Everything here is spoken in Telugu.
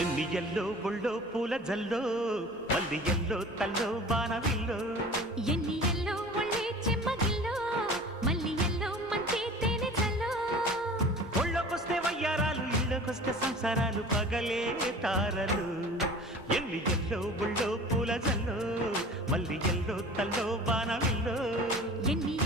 ఎన్ని ఎల్లో ఒళ్ళో పూల జల్లో మల్లి ఎల్లో తల్లో బాణవిల్లో ఎన్ని ఎల్లో ఒళ్ళే చెమ్మగిల్లో మల్లి ఎల్లో మంచి తేనె చల్లో ఒళ్ళొకొస్తే వయ్యారాలు ఇళ్ళకొస్తే సంసారాలు పగలే తారలు ఎన్ని ఎల్లో ఒళ్ళో పూల జల్లో మల్లి ఎల్లో తల్లో బాణవిల్లో ఎన్ని